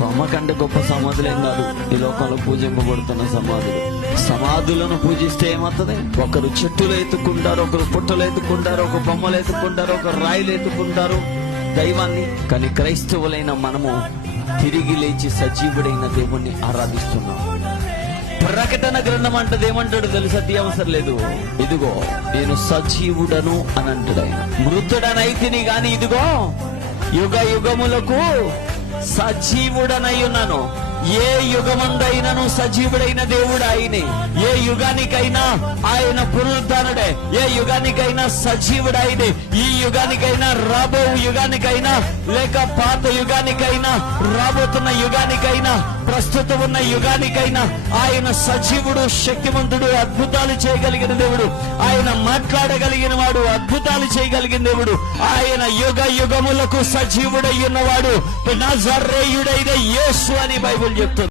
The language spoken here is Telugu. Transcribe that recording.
బ్రహ్మ కంటే గొప్ప సమాధులేం కాదు ఈ లోకంలో పూజింపబడుతున్న సమాధులు. సమాధులను పూజిస్తే ఏమవుతుంది? ఒకరు చెట్టులు ఎత్తుకుంటారు, ఒకరు పుట్టలు ఎత్తుకుంటారు, ఒక బొమ్మలు ఎత్తుకుంటారు, ఒక రాయిలు ఎత్తుకుంటారు దైవాన్ని. కానీ క్రైస్తవులైన మనము తిరిగి లేచి సజీవుడైన దేవుణ్ణి ఆరాధిస్తున్నాం. ప్రకటన గ్రంథం అంటది ఏమంటాడు తెలుసా? అవసరం లేదు, ఇదిగో నేను సజీవుడను అని అంటాడు ఆయన. మృతుడనైతిని గాని ఇదిగో యుగ యుగములకు సజీవుడనై ఉన్నాను. ఏ యుగమందైనను సజీవుడైన దేవుడు ఆయనే. ఏ యుగానికైనా ఆయన పునరుద్ధానుడే. ఏ యుగానికైనా సజీవుడైనే. ఈ యుగానికైనా రాబో యుగానికైనా లేక పాత యుగానికైనా రాబోతున్న యుగానికైనా ప్రస్తుతం ఉన్న యుగానికైనా ఆయన సజీవుడు, శక్తిమంతుడు, అద్భుతాలు చేయగలిగిన దేవుడు. ఆయన మాట్లాడగలిగిన వాడు, అద్భుతాలు చేయగలిగిన దేవుడు. ఆయన యుగ యుగములకు సజీవుడై ఉన్నవాడు నజరేయుడైన యేసు అని బైబిల్ చెప్తుంది.